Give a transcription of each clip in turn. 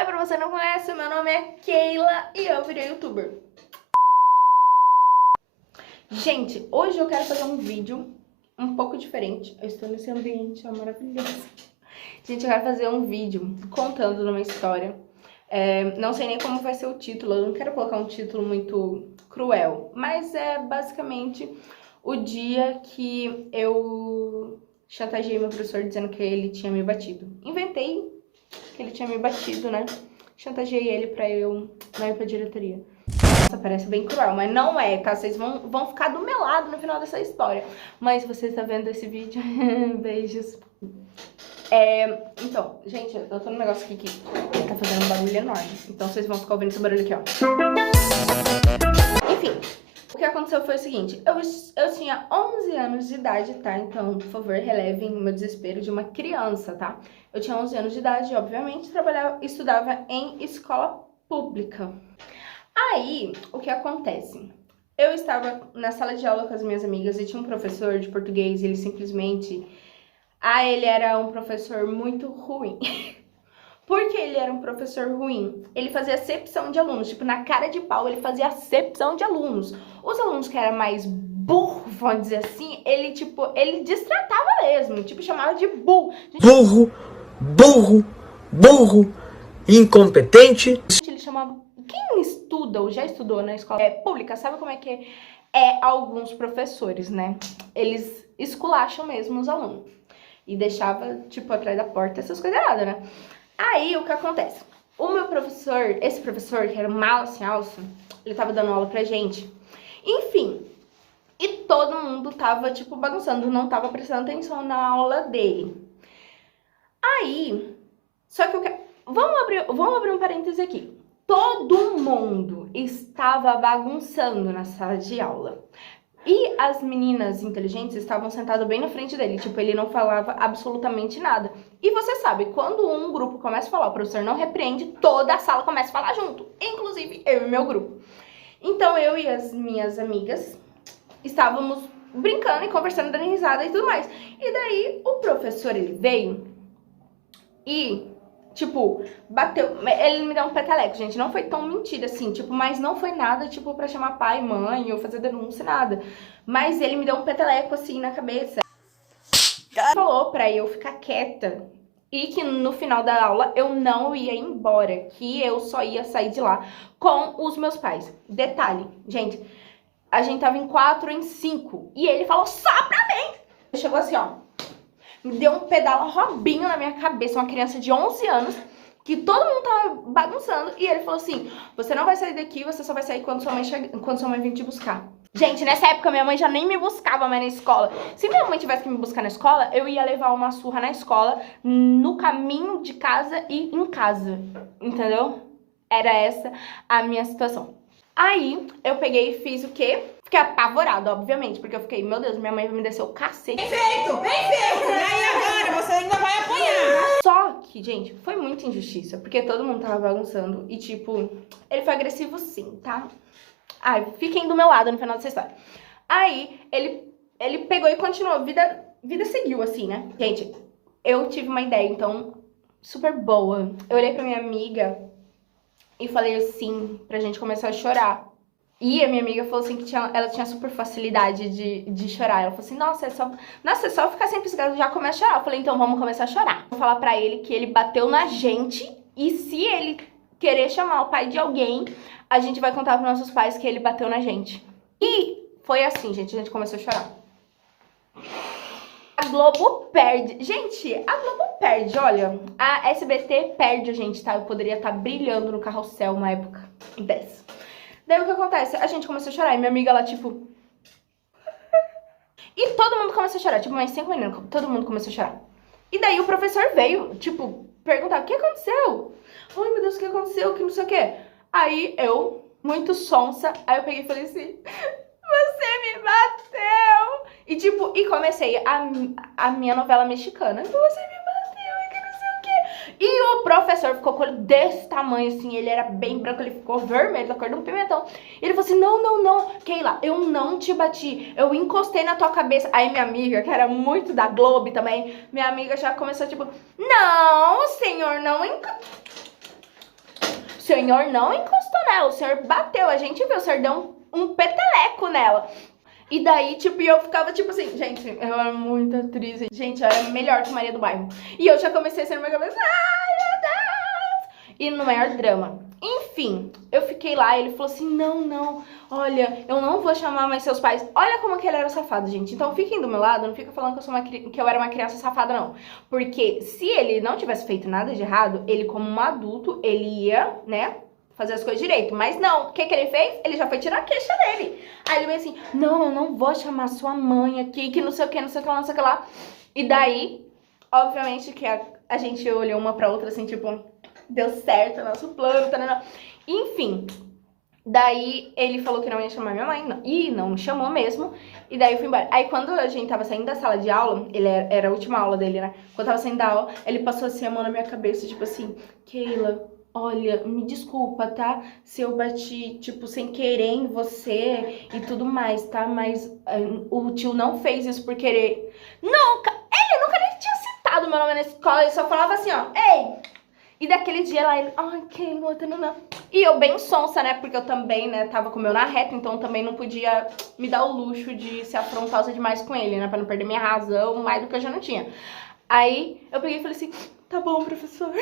Oi, pra você que não conhece, meu nome é Keila e eu virei youtuber. Gente, hoje eu quero fazer um vídeo um pouco diferente. Eu estou nesse ambiente maravilhoso. Gente, eu quero fazer um vídeo contando uma história. Não sei nem como vai ser o título, eu não quero colocar um título muito cruel, mas é basicamente o dia que eu chantageei meu professor dizendo que ele tinha me batido. Inventei que ele tinha me batido, né? Chantageei ele pra eu não ir pra diretoria. Nossa, parece bem cruel, mas não é, tá? Vocês vão ficar do meu lado no final dessa história. Mas se você está vendo esse vídeo, beijos. Então, gente, eu tô num negócio aqui que tá fazendo um barulho enorme. Então vocês vão ficar ouvindo esse barulho aqui, ó. Enfim, o que aconteceu foi o seguinte. Eu tinha 11 anos de idade, tá? Então, por favor, relevem o meu desespero de uma criança, tá? Eu tinha 11 anos de idade, obviamente, estudava em escola pública. Aí, o que acontece? Eu estava na sala de aula com as minhas amigas e tinha um professor de português e ele simplesmente... ele era um professor muito ruim. Por que ele era um professor ruim? Ele fazia acepção de alunos, tipo, na cara de pau ele fazia acepção de alunos. Os alunos que eram mais burros, vamos dizer assim, ele destratava mesmo, tipo, chamava de burro. Burro, incompetente. Ele chamava... Quem estuda ou já estudou na escola pública sabe como é que alguns professores, né? Eles esculacham mesmo os alunos. E deixava, tipo, atrás da porta essas coisas erradas, né? Aí, o que acontece? O meu professor, esse professor, que era mal assim, alça, ele tava dando aula pra gente. Enfim, e todo mundo tava, tipo, bagunçando, não tava prestando atenção na aula dele. Aí, só que vamos abrir um parêntese aqui. Todo mundo estava bagunçando na sala de aula. E as meninas inteligentes estavam sentadas bem na frente dele. Tipo, ele não falava absolutamente nada. E você sabe, quando um grupo começa a falar, o professor não repreende, toda a sala começa a falar junto. Inclusive, eu e meu grupo. Então, eu e as minhas amigas estávamos brincando e conversando, dando risada e tudo mais. E daí, o professor, ele veio e... tipo, bateu, ele me deu um peteleco, gente, não foi tão mentira assim, tipo, mas não foi nada, tipo, pra chamar pai, mãe, ou fazer denúncia, nada. Mas ele me deu um peteleco, assim, na cabeça. Falou pra eu ficar quieta e que no final da aula eu não ia embora, que eu só ia sair de lá com os meus pais. Detalhe, gente, a gente tava em 4 em 5 e ele falou só pra mim. Chegou assim, ó. Me deu um pedala Robinho na minha cabeça, uma criança de 11 anos, que todo mundo tava bagunçando, e ele falou assim, você não vai sair daqui, você só vai sair quando sua mãe vir te buscar. Gente, nessa época minha mãe já nem me buscava mais na escola. Se minha mãe tivesse que me buscar na escola, eu ia levar uma surra na escola, no caminho de casa e em casa, entendeu? Era essa a minha situação. Aí, eu peguei e fiz o quê? Fiquei apavorada, obviamente, porque eu fiquei, meu Deus, minha mãe vai me descer o cacete. Perfeito! E aí agora, você ainda vai apanhar. Só que, gente, foi muita injustiça, porque todo mundo tava bagunçando e, tipo, ele foi agressivo sim, tá? Ai, fiquem do meu lado no final dessa história. Aí, ele pegou e continuou, vida seguiu, assim, né? Gente, eu tive uma ideia, então, super boa. Eu olhei pra minha amiga e falei assim, pra gente começar a chorar. E a minha amiga falou assim que ela tinha super facilidade de chorar. Ela falou assim, nossa, é só ficar sempre piscando, já começa a chorar. Eu falei, então vamos começar a chorar. Vou falar pra ele que ele bateu na gente e se ele querer chamar o pai de alguém, a gente vai contar pros nossos pais que ele bateu na gente. E foi assim, gente, a gente começou a chorar. A Globo perde. Gente, a Globo perde, olha. A SBT perde a gente, tá? Eu poderia estar brilhando no carrossel uma época dessa. Daí o que acontece? A gente começou a chorar e minha amiga lá, tipo... E todo mundo começou a chorar, tipo, mais 5 minutos, todo mundo começou a chorar. E daí o professor veio, tipo, perguntar, o que aconteceu? Ai, meu Deus, o que aconteceu? Que não sei o quê. Aí eu, muito sonsa, aí eu peguei e falei assim, você me bateu! E tipo, e comecei a minha novela mexicana. Você me bateu e que não sei o quê. E o professor ficou com o olho desse tamanho, assim, ele era bem branco, ele ficou vermelho, da cor de um pimentão. E ele falou assim, não, Keila, eu não te bati, eu encostei na tua cabeça. Aí minha amiga, que era muito da Globo também, minha amiga já começou tipo, não, senhor, não encostou. senhor não encostou nela, o senhor bateu, a gente viu, o senhor deu um peteleco nela. E daí, tipo, eu ficava tipo assim, gente, eu era muito atriz, gente, eu era melhor que Maria do Bairro. E eu já comecei a ser na minha cabeça, ai, meu Deus! E no maior drama. Enfim, eu fiquei lá e ele falou assim, não, olha, eu não vou chamar mais seus pais. Olha como que ele era safado, gente. Então fiquem do meu lado, não fica falando que eu era uma criança safada, não. Porque se ele não tivesse feito nada de errado, ele como um adulto, ele ia, né, fazer as coisas direito. Mas não, o que que ele fez? Ele já foi tirar a queixa dele. Aí ele veio assim, não, eu não vou chamar sua mãe aqui, que não sei o que, não sei o que lá, não sei o que lá. E daí, obviamente que a gente olhou uma pra outra assim, tipo, deu certo o nosso plano, tarará. Enfim, daí ele falou que não ia chamar minha mãe, e não me chamou mesmo, e daí eu fui embora. Aí quando a gente tava saindo da sala de aula, era a última aula dele, né? Quando eu tava saindo da aula, ele passou assim a mão na minha cabeça, tipo assim, Keila, olha, me desculpa, tá? Se eu bati, tipo, sem querer em você e tudo mais, tá? Mas o tio não fez isso por querer. Nunca! Ele nunca nem tinha citado meu nome na escola, ele só falava assim, ó, ei! E daquele dia lá, ele, ai, Keila, não. E eu bem sonsa, né? Porque eu também, né, tava com o meu na reta, então também não podia me dar o luxo de ser afrontosa demais com ele, né? Pra não perder minha razão, mais do que eu já não tinha. Aí eu peguei e falei assim, tá bom, professor.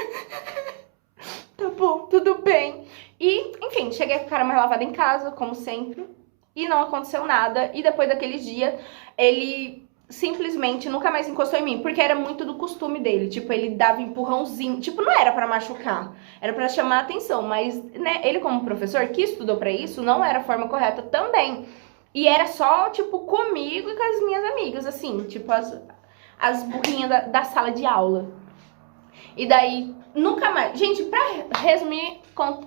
Tá bom, tudo bem. E, enfim, cheguei com a cara mais lavada em casa, como sempre, e não aconteceu nada. E depois daquele dia, ele simplesmente nunca mais encostou em mim, porque era muito do costume dele. Tipo, ele dava empurrãozinho. Tipo, não era pra machucar, era pra chamar a atenção. Mas, né, ele como professor, que estudou pra isso, não era a forma correta também. E era só, tipo, comigo e com as minhas amigas, assim, tipo, as burrinhas da sala de aula. E daí, nunca mais. Gente, pra resumir,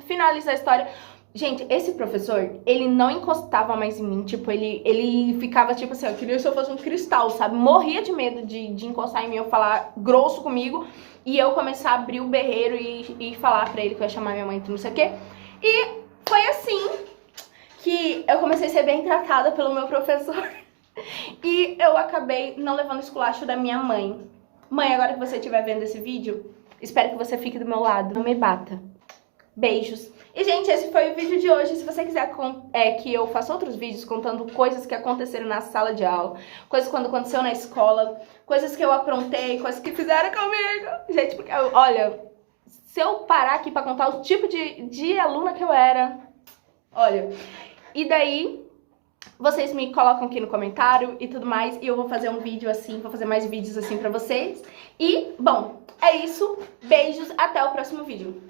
finalizar a história. Gente, esse professor, ele não encostava mais em mim. Tipo, ele ficava tipo assim, eu queria que eu fosse um cristal, sabe? Morria de medo de encostar em mim, eu falar grosso comigo. E eu começar a abrir o berreiro e falar pra ele que eu ia chamar minha mãe e não sei o quê. E foi assim que eu comecei a ser bem tratada pelo meu professor. E eu acabei não levando esculacho da minha mãe. Mãe, agora que você estiver vendo esse vídeo, espero que você fique do meu lado, não me bata. Beijos. E, gente, esse foi o vídeo de hoje. Se você quiser que eu faça outros vídeos contando coisas que aconteceram na sala de aula, coisas quando aconteceu na escola, coisas que eu aprontei, coisas que fizeram comigo. Gente, porque, olha, se eu parar aqui pra contar o tipo de aluna que eu era, olha. E daí, vocês me colocam aqui no comentário e tudo mais, e eu vou fazer um vídeo assim, vou fazer mais vídeos assim pra vocês. E, bom, é isso. Beijos, até o próximo vídeo.